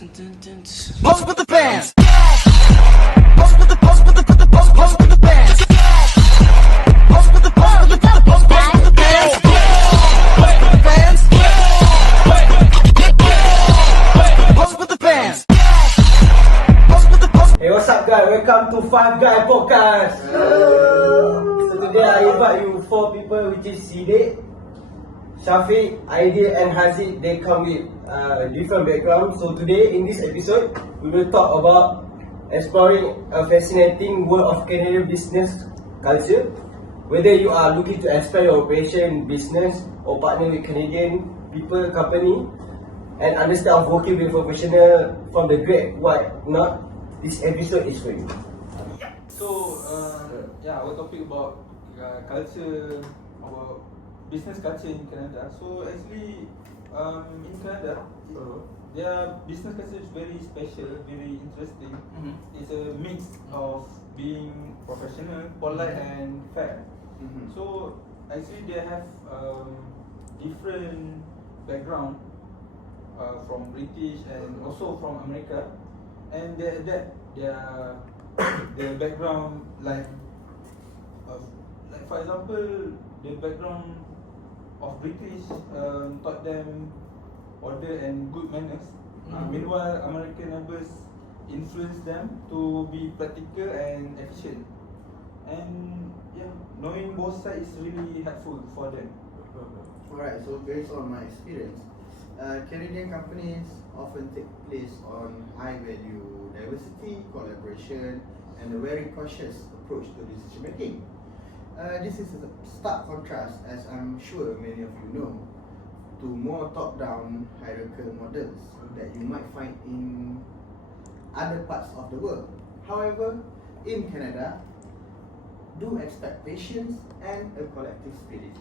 Pose with the fans. Pose with the pose with the pose with the fans. Pose with the pose with the pose with the fans. Fans. Pose with the fans. Pose with the pose. Hey, what's up, guys? Welcome to Five Guy Podcast. So today I invite you four people, which is Sidik, Shafiq, Aidil, and Haziq. They come with different backgrounds. So today in this episode, we will talk about exploring a fascinating world of Canadian business culture. Whether you are looking to expand your operation, business, or partner with Canadian people, company, and understand of working with professional from the Great White North, this episode is for you. So, our topic about culture, our business culture in Canada. So actually, in Canada, their business culture is very special, very interesting. It's a mix of being professional, polite, and fair. So actually, they have different background from British and also from America, and they adapt their background like for example, the background of British taught them order and good manners. Meanwhile, American neighbors influenced them to be practical and efficient. And knowing both sides is really helpful for them. Alright, so based on my experience, Canadian companies often take place on high value diversity, collaboration, and a very cautious approach to decision making. This is a stark contrast, as I'm sure many of you know, to more top-down hierarchical models that you might find in other parts of the world. However, in Canada, do expect patience and a collective spirit.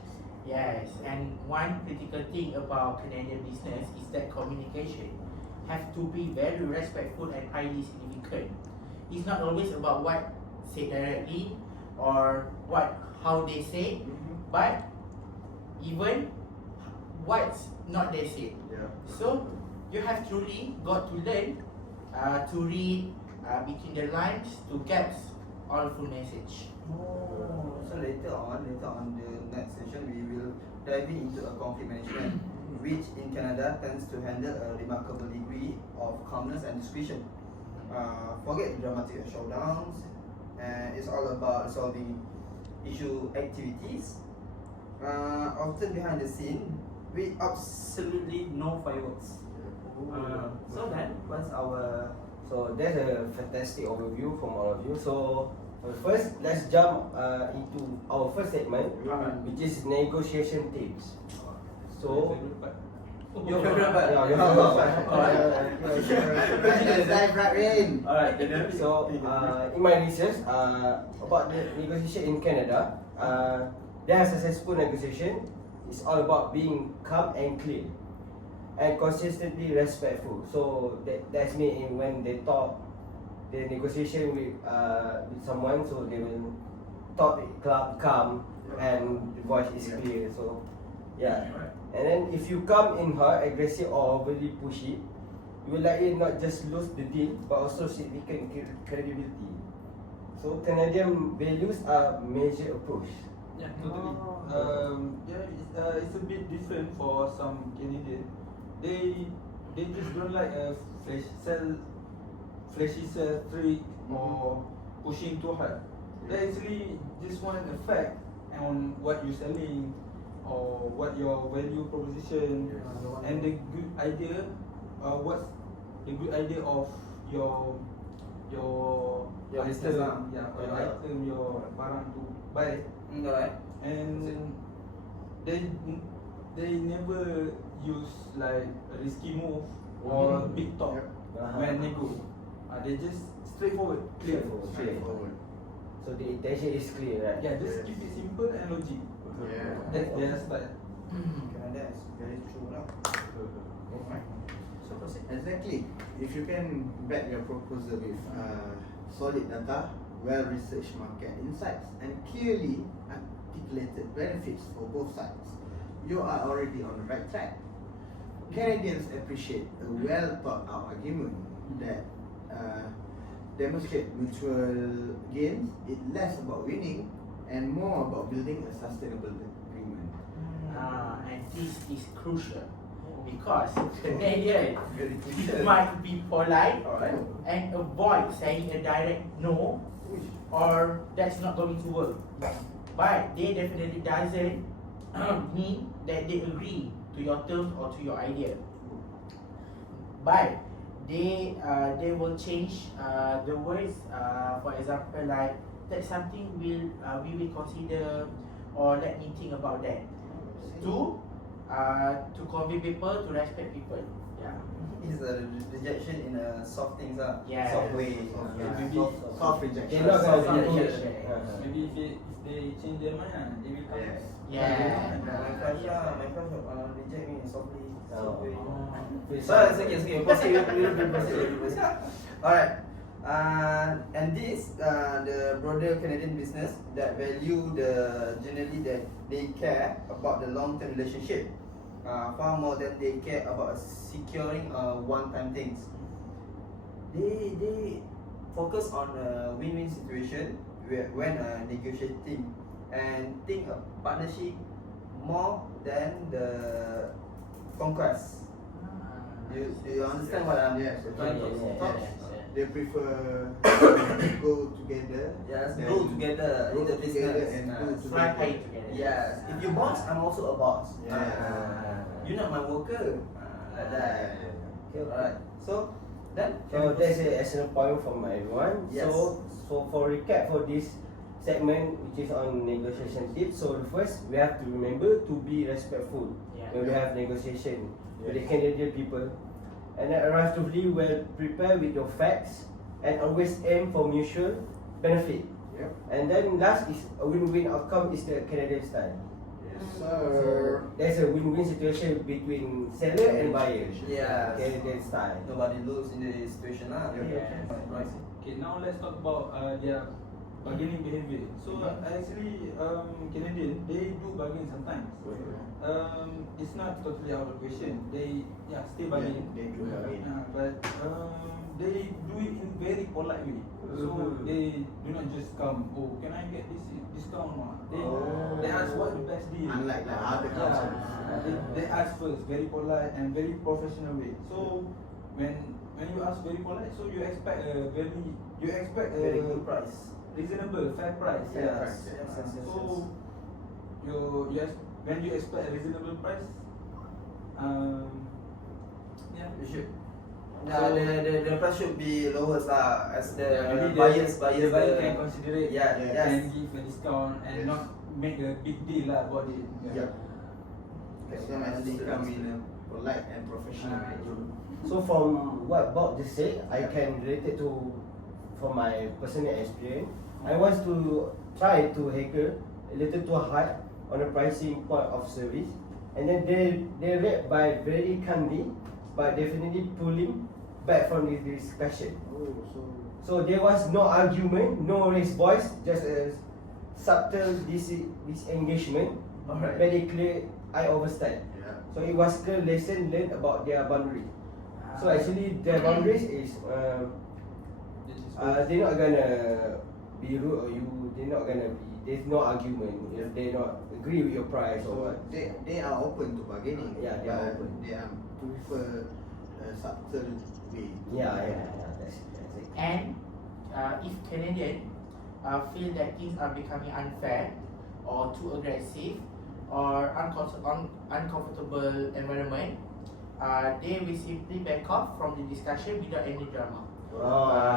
Yes, and one critical thing about Canadian business is that communication have to be very respectful and highly significant. It's not always about what said directly or how they say, but even what's not they said. So you have truly got to learn to read between the lines to get all full message. So later on the next session, we will dive into a conflict management, which in Canada tends to handle a remarkable degree of calmness and discretion. Forget dramatic showdowns, and it's all about solving issue activities. Often behind the scene, with absolutely no fireworks. So That's a fantastic overview from all of you. So first, let's jump into our first segment, which is negotiation tips. So, Your favorite part? your favorite part. Let's dive right in. Alright, so in my research about the negotiation in Canada, their successful negotiation is all about being calm and clear and consistently respectful. So that's mean when they talk, the negotiation with someone, so they will talk calm and the voice is clear. So and then if you come in hard, aggressive, or overly pushy, you will likely not just lose the deal but also significant credibility. So Canadian values are measured approach. Yeah, totally. It's a bit different for some Canadian. They just don't like a flashy sell trick or pushing too hard. They actually just want a fact on what you're selling or what your value proposition and the good idea. What's the good idea of your business item, your item, your barang to buy. Alright. And they never use like a risky move or big talk when they go. They just straightforward, clear. Straightforward. So the intention is clear, right? Yeah, just keep it simple and logic. That's their style. Canada is very true now. So exactly. If you can back your proposal with solid data, well-researched market insights, and clearly articulated benefits for both sides, you are already on the right track. Canadians appreciate a well thought out argument that demonstrate mutual gains. It's less about winning and more about building a sustainable agreement. And this is crucial because Canadian Very crucial. might be polite Alright. and avoid saying a direct no or that's not going to work. But they definitely doesn't mean that they agree to your terms or to your idea. But they will change the words. For example, like that's something we will consider or let me think about that. To convey people, to respect people. Yeah. It's a rejection in a soft things, Yeah. soft way. Maybe Soft They're rejection. not Soft gonna be rejection. maybe if they change their mind, they will come. Yes. Yeah. My crush reject me softly. Oh. So it's okay. Proceed. Alright. And this the broader Canadian business that value generally that they care about the long-term relationship far more than they care about securing one-time things. They focus on a win-win situation when negotiating and think of partnership more than the conquest. Do you understand what I'm Yes. trying to talk? They prefer to go together. Yes, than go together go in the together business. and go Yes. Fly together. high together. Yes. If you boss, I'm also a boss. Yeah. You're not my worker. Like that. Okay, alright. So then So that's an excellent point from everyone. Yes. So for recap for this segment, which is on negotiation tips. So the first, we have to remember to be respectful Yeah. when we have negotiation with the Canadian people, and then relatively well prepared with your facts, and always aim for mutual benefit. Yep. And then last is a win-win outcome is the Canadian style. Yes, So sir. there's a win-win situation between seller and buyer. Yes. Canadian style. nobody lose in the situation lah. Yeah. Right. Okay, now let's talk about their bargaining behavior. So actually, Canadian they do bargain sometimes. It's not totally out of the question. They still bargain. They do bargain. But they do it in very polite way. So they do not just come. Oh, can I get this discount or not? They ask what the best deal. Unlike the other councils. They ask first, very polite and very professional way. So when you ask very polite, so you expect a Very good price. reasonable, fair price. Yes. price, Yes. yes. Yes. Yes. So when you expect a reasonable price, You should. So- The price should be lower lah as the maybe buyers the buyer can consider it. Yeah, yes. And give a discount and Yes. not make a big deal lah about it. Yep. As long as they come in a polite and professional way. So from what Bob just said, I can relate it to from my personal experience. I want to try to haggle a little too hard on the pricing point of service, and then they react by very kindly, but definitely pulling back from this discussion. Oh, so So there was no argument, no raised voice, just a subtle disengagement, Alright. very clear I overstand. yeah. So it was clear lesson learned about their boundary. So actually their boundaries is they're not gonna be rude or they're not gonna be, there's no argument if they not agree with your price or So what. they are open to bargaining. Yeah, they are but open. They are prefer a subtle way. Yeah, that's it. And if Canadian feel that things are becoming unfair or too aggressive or uncomfortable environment, they will simply back off from the discussion without any drama.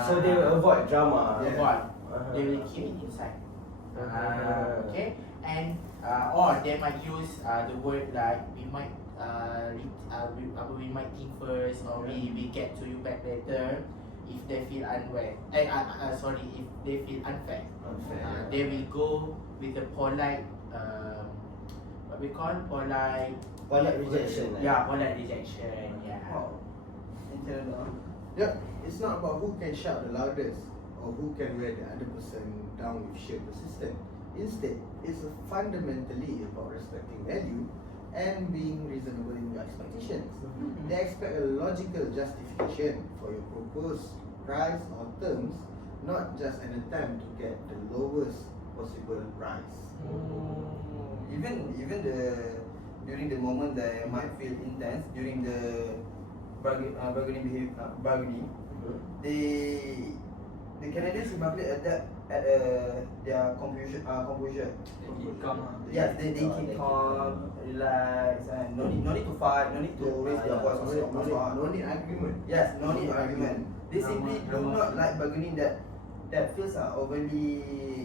So they will avoid drama. Yeah. Avoid. Uh-huh. They will keep it inside. Okay. Okay, and or they might use the word like we might we might think first or we get to you back later if they feel unfair. If they feel unfair. Unfair. They will go with a polite what we call polite rejection. yeah, polite rejection. Yeah. Wow. In Canada. Yep. It's not about who can shout the loudest or who can wear the other person down with sheer persistence. Instead, it's fundamentally about respecting value, and being reasonable in your expectations. Mhm. They expect a logical justification for your proposed price or terms, not just an attempt to get the lowest possible price. Even the during the moment they might feel intense during the bargaining, the Canadians remarkably adapt at their conclusion. Yes, they keep calm, relax, and no need to fight, no need to raise their voice or so on. No need argument. Yes, no need argument. They simply do not like bargaining that feels overly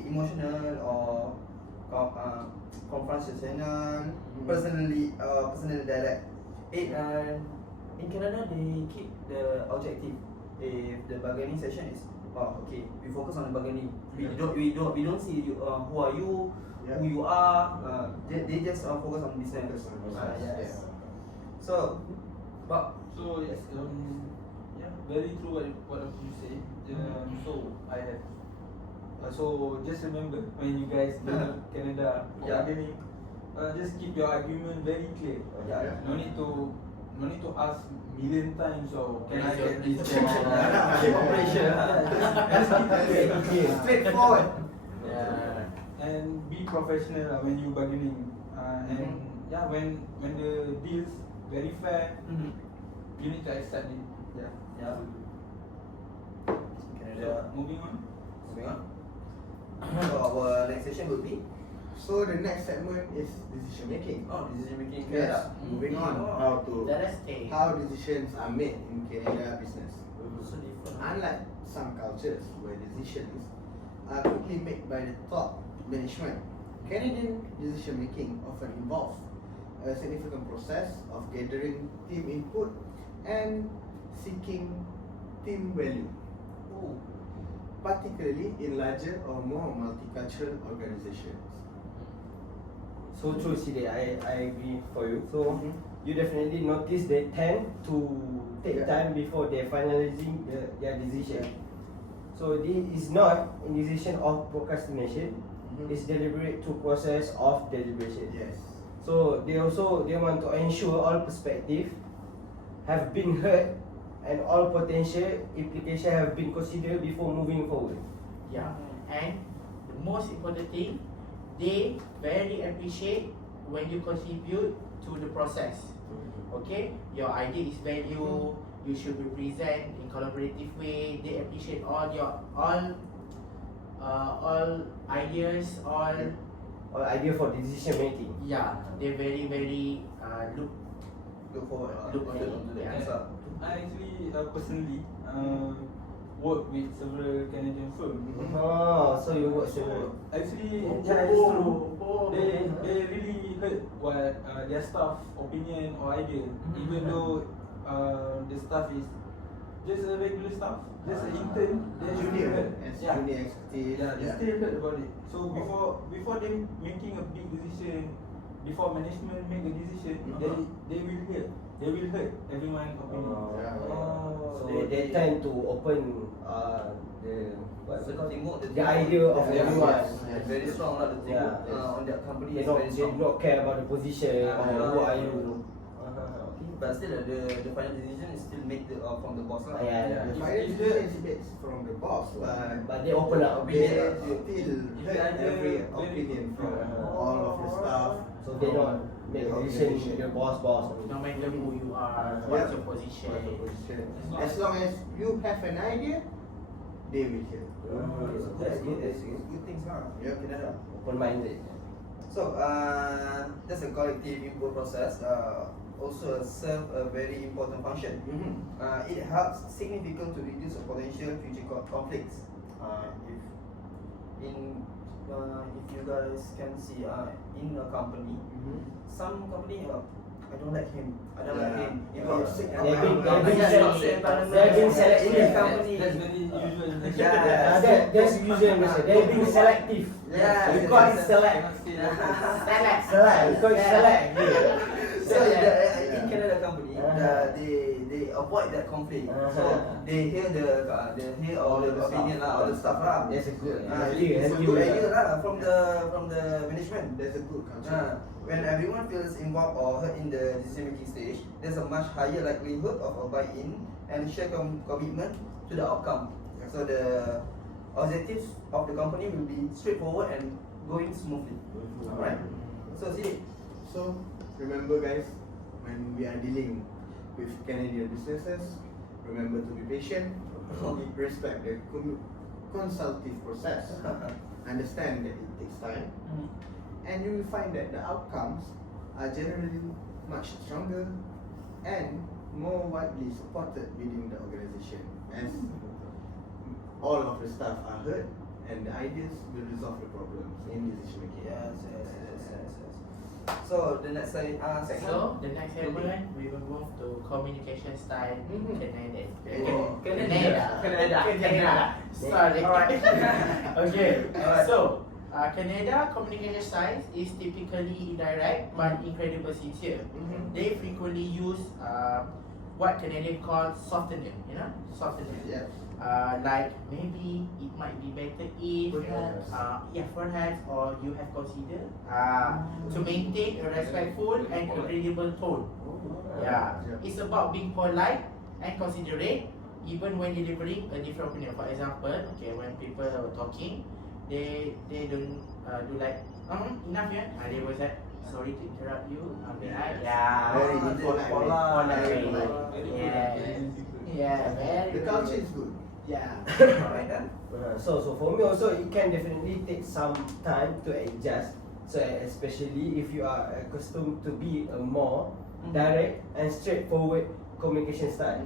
emotional or confrontational, personally direct. In Canada, they keep the objective. If the bargaining session is okay, we focus on the bargaining. We don't see you, who are you, Yeah. who you are. They just focus on business. Yes. So, but So yes, yeah, very true what you say. So I have. So just remember when you guys go to Canada for Yeah. bargaining, just keep your argument very clear. Yeah. No need to ask million times or can I What is your get this restriction? Operation. Just keep it clear. Straightforward. Yeah. And be professional when you bargaining. And yeah, when the deals very fair, you need to accept it. Yeah. So moving on. Moving on. So our next session will be So the next segment is decision making. decision making. Yes. Moving on, Interesting. how decisions are made in Canada business. So different. Unlike some cultures where decisions are quickly made by the top management, Canadian decision making often involves a significant process of gathering team input and seeking team value, particularly in larger or more multicultural organizations. So true, Sidi. I agree for you. So you definitely notice they tend to take time before they finalizing their decision. So this is not a decision of procrastination. It's deliberate to process of deliberation. Yes. So they want to ensure all perspective have been heard and all potential implications have been considered before moving forward. Yeah. And the most important thing, they very appreciate when you contribute to the process. Okay, your idea is value. You should represent in collaborative way. They appreciate all ideas, all Or idea for decision making. yeah. They very Look forward. Look to the yeah. answer. I actually personally work with several Canadian firms. Oh, so you work So several. actually, yeah, it's true. They really heard what their staff opinion or idea, even though the staff is just a regular staff, just an intern. They still Junior, heard. as Yeah. junior executive. Yeah, they still heard about it. So before them making a big decision, before management make a decision, they will hear. They will hear everyone's opinion. So they tend to open the what So we call it? teamwork, The idea of Yeah, everyone. yes. Very strong lah. The teamwork Yeah. on that company They is don't very they strong. do not care about the position or who are you. But still, the final decision is still made from the boss lah. Yeah. The If- final if decision is based from the boss, But they open up a they bit. still If heard the idea every very- opinion from all of the staff. So they don't make a decision with the boss. no matter who you are, what's your position. As long as you have an idea, they will hear. That's good. That's good things lah. Yep. Canada. Open minded. So that's a collective input process. Also serve a very important function. It helps significant to reduce potential future conflicts. If you guys can see in a company, some company I don't like him. I don't like him. Toxic They've been Toxic environment. they've been selective. In the company. That's very usual in the Yeah. That's usual in Malaysia. They've been selective. Yeah. We call it select. Cannot say that. Select. We call it select. So in Canada company, they avoid that conflict. So they hear the All the opinion lah, all the stuff lah. That's a good It's a good idea lah from the management. There's a good culture. When everyone feels involved or heard in the decision making stage, there's a much higher likelihood of a buy-in and shared commitment to the outcome. So the objectives of the company will be straightforward and going smoothly. Alright. So see, So remember guys, when we are dealing with Canadian businesses, remember to be patient, respect the consultative process, understand that it takes time, and you will find that the outcomes are generally much stronger and more widely supported within the organization, as all of the staff are heard and the ideas will resolve the problems in decision making. yes. So the next section. So the next segment we will move to communication style in Canada. Canada. Sorry. Alright. Okay. Alright. So Canada communication style is typically indirect but incredibly sincere. They frequently use what Canadian call softener. You know, softener. Yes. Like maybe it might be better if Perhaps. perhaps or you have considered to maintain a respectful and credible tone. Yeah, it's about being polite and considerate even when delivering a different opinion. For example, okay, when people are talking, they don't do like enough yeah. They will say sorry to interrupt you. May I? Yeah. Very polite. Polite. Yeah. Yeah. Very. The culture is good. Yeah. Alright then. So for me also, it can definitely take some time to adjust. So especially if you are accustomed to be a more direct and straightforward communication style.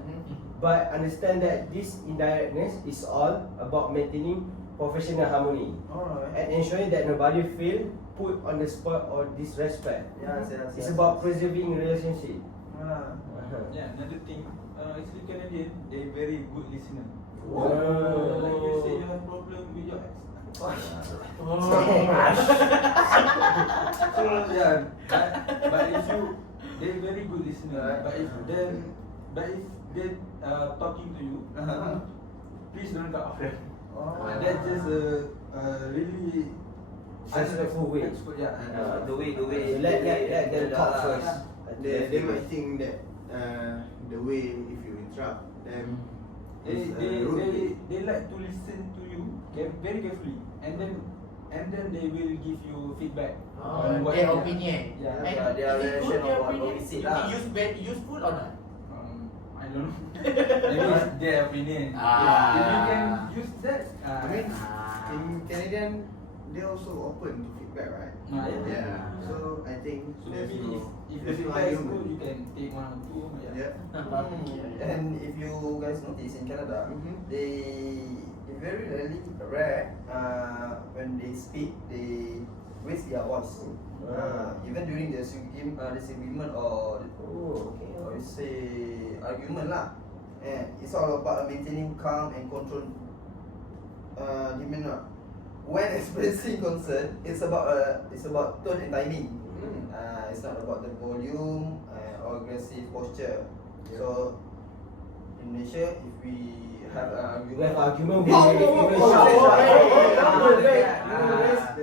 But understand that this indirectness is all about maintaining professional harmony Alright. and ensuring that nobody feel put on the spot or disrespect. Yes. It's about preserving relationship. Yeah, another thing, actually Canadian, they very good listener. Oh. Like you say you have problem with your ex. So yeah, but if you, they very good listener. But if they talking to you, please don't cut off them. That's just a really Respectful way. Yeah. The way. Let them talk first. They might think that the way if you interrupt them is rude way. They like to listen to you very carefully, and then they will give you feedback on what Their you- opinion. Yeah. And their is it reaction good, of their what opinion? we see Is lah. it very useful or not? I don't know. Maybe it's their opinion. If you can use that, I mean, in Canadian, they also open to feedback, right? Yeah. So I think so there's maybe no, if the there's no feedback is argument. good, you can take one or two. Yeah. And if you guys notice in Canada, Mhm. they very rare when they speak, they raise their voice. Even during the disagreement or or you say argument lah. And it's all about maintaining calm and control demeanor. When expressing concern, it's about tone and timing. It's not about the volume or aggressive posture. So in Malaysia, if we have an We have argument, argument, we shout.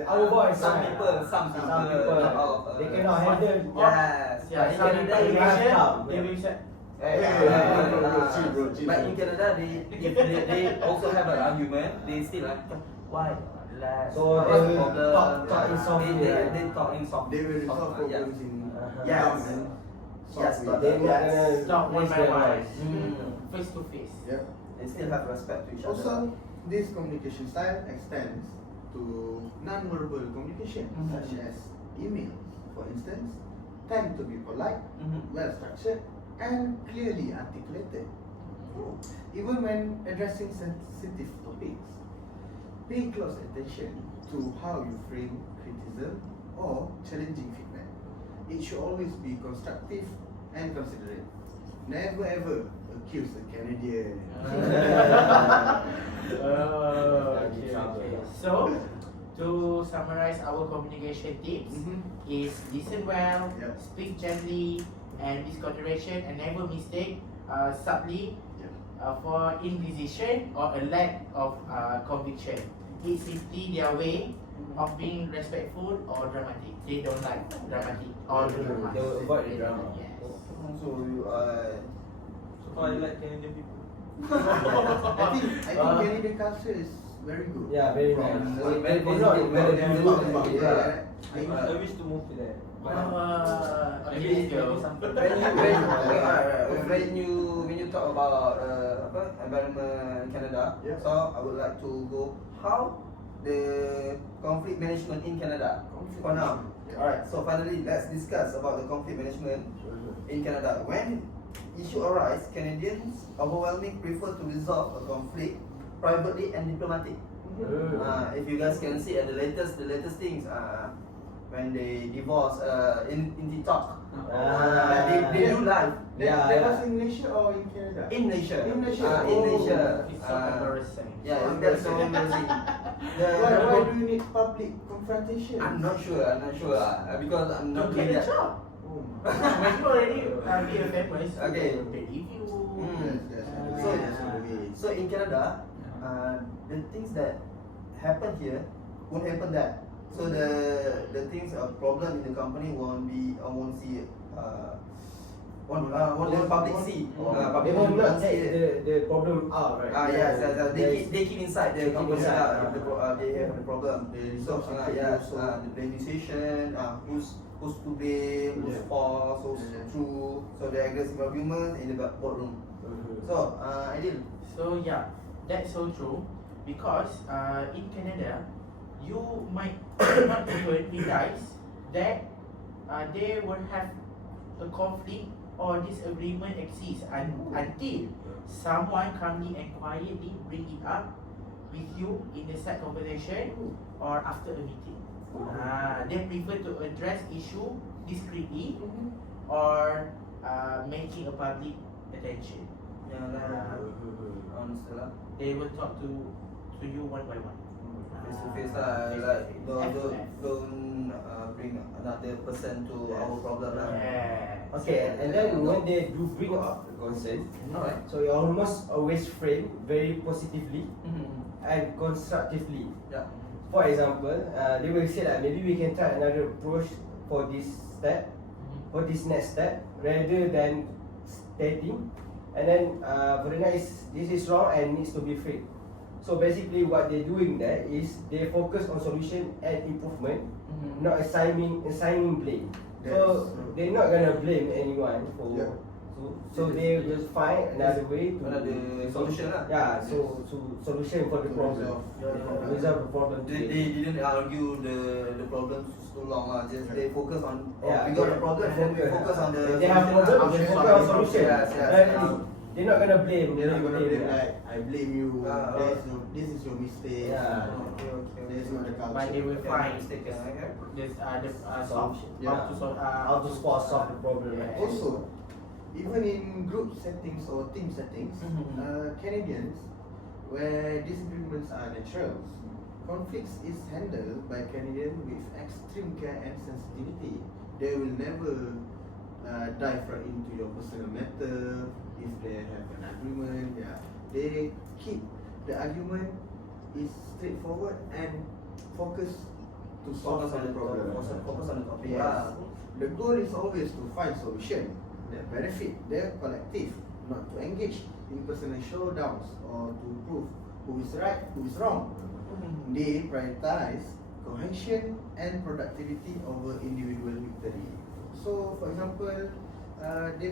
Our voice. Some people, They cannot handle. Yes. Yeah, But in some Canada, communication, calm. they will say, But in Canada, they also have an argument. They still like, why? Relax. So What's they the will problem? talk in soft way, right? They talk in soft. They will resolve soft, yeah. problems in Yes. calm and soft Yes, way. but They Yes. will talk one raise by their one, voice. face to face. Yeah. They still have respect to each other. Also, this communication style extends to non-verbal communication, such as emails, for instance, tend to be polite, well structured, and clearly articulated. Even when addressing sensitive topics, pay close attention to how you frame criticism or challenging feedback. It should always be constructive and considerate. Never ever accuse a Canadian. Okay. So, To summarize our communication tips is listen well, Yep. speak gently, and with consideration, and never mistake subtly Yep. for indecision or a lack of conviction. It's simply their way of being respectful or dramatic. They don't like dramatic or drama. They will avoid the drama. Yes. So you So far I like Canadian people. I think Canadian culture is very good. Yeah, very From nice. what Very what positive, they very talk good. about, Yeah. I wish to move to there. Okay, let's go. something. When you talk about environment Canada, Yeah. so I would like to go how the conflict management in Canada Conflict for now. management, yeah. Alright, so finally let's discuss about the conflict management in Canada. When issue arise, Canadians overwhelmingly prefer to resolve a conflict privately and diplomatic. If you guys can see at the latest things, when they divorce in TikTok, they do live That was in Malaysia or in Canada? in Malaysia. In Malaysia. In Oh. Malaysia. It's so embarrassing. Yeah, that's so embarrassing. Why do you need public confrontation? I'm not sure because I'm not Don't doing get a that. job. Oh. When you already be a famous, Okay. they leave you. So in Canada, the things that happen here won't happen there. So the things problem in the company won't see won't let public see. They Public will not won't see take it. the problem out, right? Yes. They keep inside the They keep company. inside, They have the problem. They So resolve secretly yes, also. the blame decision, who's to blame, who's Yeah. false, who's Yeah. true. So the aggressive argument in the boardroom. So Ideal. So yeah, that's so true. Because in Canada, you might not even realize that they will have a conflict or disagreement exists until someone calmly and quietly bring it up with you in the side conversation or after a meeting. They prefer to address issue discreetly or making a public attention. Yeah, honestly lah. They will talk to you one by one. Face to face lah. Like don't bring another person to our problem lah. Yeah. Okay, and then when they do bring up the concern, Alright. so you almost always frame very positively Mm-hmm. and constructively. Yeah. For example, they will say that maybe we can try another approach for this step, for this next step, rather than stating, and then for the next, this is wrong and needs to be fixed. So basically, what they're doing there is they focus on solution and improvement, not assigning blame. So they're not gonna blame anyone for. Yeah. So they will find another way to Another solution lah. Yeah, so solution for the problem. Resolve the problem. They didn't argue the problem too long lah. Just they focus on Yeah, we got the problem, then we focus on the They have solution problem, lah. they focus on solution. Yes. They're not gonna blame. They're not gonna blame yeah. like I blame you. Ah, This is your mistake. Yeah. Okay. That's not the culture. But they will find Mistaken, okay. this solve Yeah. How to solve the problem. Yeah. Also, even in group settings or team settings, Canadians, where disagreements are natural, conflicts is handled by Canadians with extreme care and sensitivity. They will never dive right into your personal matter. If they have an argument, they keep the argument is straightforward and focus to solve the problem. Focus on the topic. Yes. The goal is always to find solution that benefit the collective, not to engage in personal showdowns or to prove who is right, who is wrong. They prioritize cohesion and productivity over individual victory. So, for example, they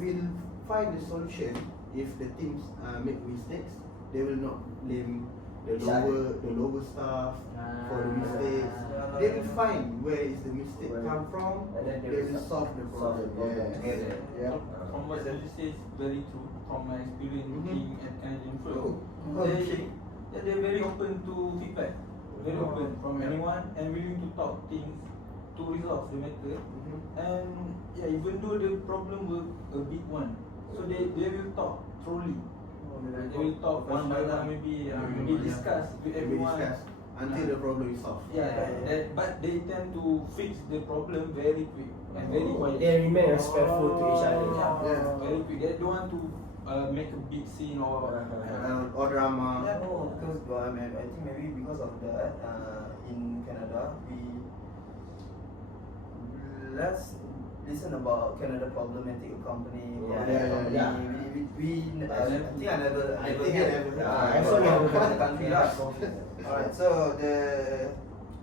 will find the solution if the teams make mistakes. They will not blame the lower staff for the mistakes. They will find where is the mistake come from, And then they will solve the problem. together. Yeah. From what you say is very true. From my experience working at Canadian True. firm, they're very open to feedback. Very open from anyone and willing to talk things to resolve the matter. And yeah, even though the problem were a big one, so they will talk thoroughly. They will talk one by one, maybe discuss with Maybe everyone. discuss. until the problem is solved. But they tend to fix the problem very quick and very quiet. They remain respectful to each other. Yeah, very quick. They don't want to make a big scene or Or drama. Yeah, no, because I think maybe because of that, in Canada, let's listen about Canada problematic company. Yeah. I think I never heard. I also never Across heard. the country, lah. Alright, so the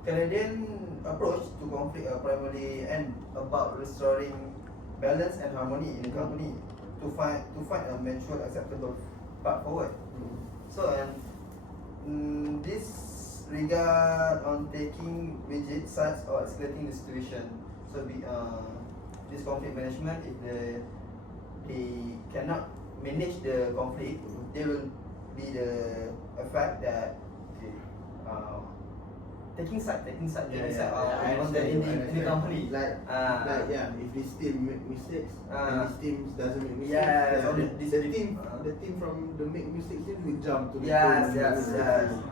Canadian approach to conflict primarily and about restoring balance and harmony in the company to find a mutual acceptable path forward. So this regard on taking rigid sides or escalating the situation. So this conflict management, if they cannot manage the conflict, there will be the effect that taking side I on the in the understand. company. Like if this team make mistakes and this team doesn't make mistakes, Yes, or the team from the make mistakes team will jump to the Yes, team.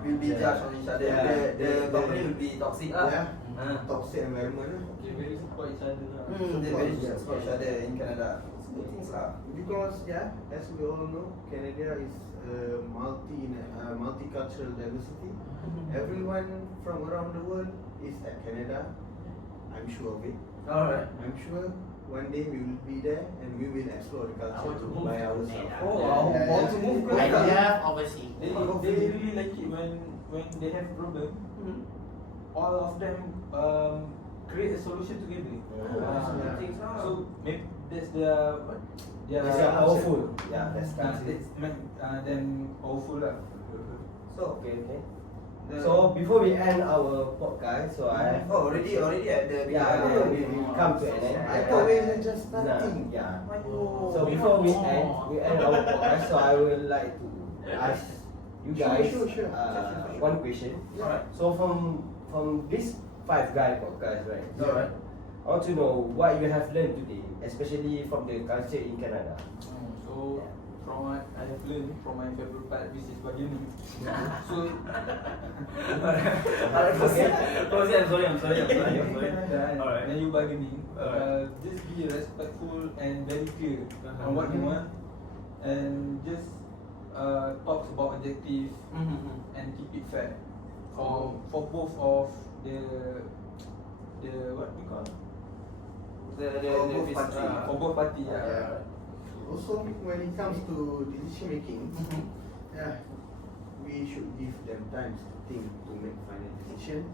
will be judged on each other. Yeah. The company will be toxic lah. Toxic environment. they very support each other lah. They very support each other in Canada. It's good things lah. Because as we all know, Canada is multicultural diversity. Everyone from around the world is at Canada. I'm sure of it. Alright. I'm sure one day we will be there and we will explore the I want to culture move by to ourselves. Canada. Oh, I want to move I Canada. love overseas. They really like it when they have problem. All of them create a solution together. So maybe that's their what? They are powerful. Yeah, that's That's make them powerful lah. So, Okay. the- So before we end our podcast, so I already at the we come to an end. I thought we were just starting. Yeah. Oh. So before we end our podcast, so I would like to ask you guys Sure. one question. Alright. So from this 5 guy podcast, right? Alright. I want to know what you have learned today, especially from the culture in Canada. So from what I have learned from my favorite part, which is bargaining. So I'm sorry. in Canada, Alright. when you bargaining, Alright. just be respectful and very clear on what you want, and just talk about objective and keep it fair for both of the what we call for both party. Yeah. Also, when it comes to decision making, we should give them time to think to make final decisions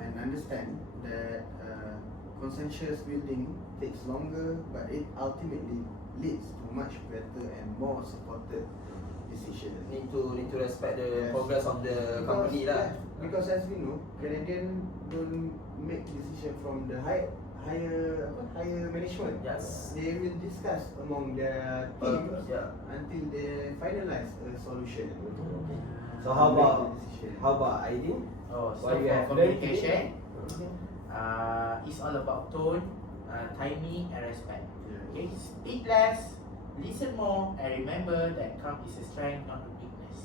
and understand that consensus building takes longer, but it ultimately leads to much better and more supported decisions. Need to respect the Yes. progress of the company lah. Because as we know, Canadian don't make decision from the higher management. Yes. They will discuss among their teams Yeah. until they finalize a solution. So how Make about the decision. Aidin? Oh, so What you for have learned communication, today? it's all about tone, timing, and respect. Yeah. Okay, speak less, listen more, and remember that calm is a strength, not a weakness.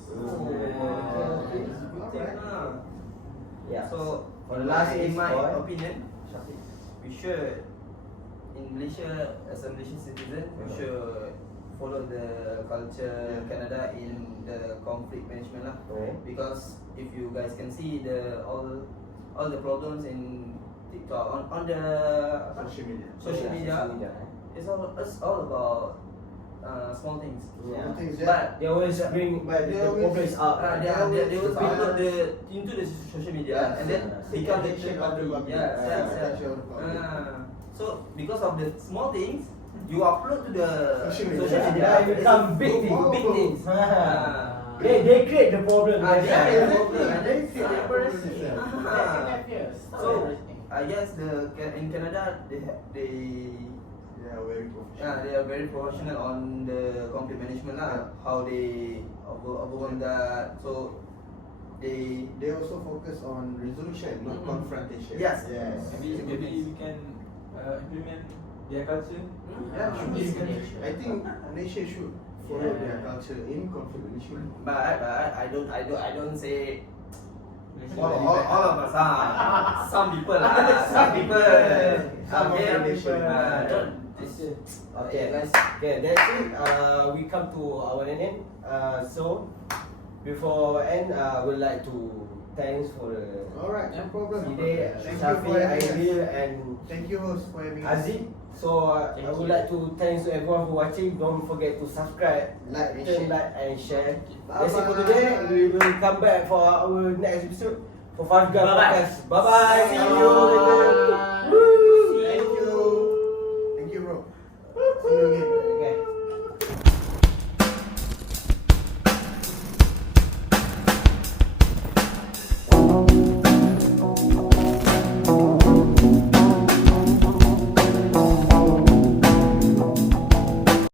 Yeah. So for the last in my point, opinion, we should in Malaysia as a Malaysian citizen, we should follow the culture Canada in the conflict management lah. Okay. Because if you guys can see all the problems in TikTok on the social media, it's all about small things. Yeah. But They always bring But they the always- progress up. they will upload into the social media and then become the shape trend of the party. public. So because of the small things, you upload to the Social social media. media, Yeah, it become big thing. big things. They create the problem. They create the exactly. problem and then They create the problem. so I guess in Canada they are very professional. they are very professional on the conflict management lah. How they overcome that. So they They also focus on resolution, not confrontation. Yes. Maybe we can implement their culture. Yeah, should be. Malaysia. I think Malaysia should follow their culture in conflict management. But I don't say All of us. Some people lah. Some people. Some Okay. people. Okay, guys. Okay, that's it. We come to our end. So before end, would like to thanks for the Alright, no problem. Side, Thank you Shafi, for having us. Aidil, and Thank you host for having us. Aziz. So Thank I would you. like to thanks to everyone for watching. Don't forget to subscribe, Like and turn share. like and share. Bye That's it for bye. today. We will come back for our next episode for 5 Gun Bye-bye. Podcast. Bye bye. See you later. Bye. Woo. Thank you. Thank you, bro. See you again.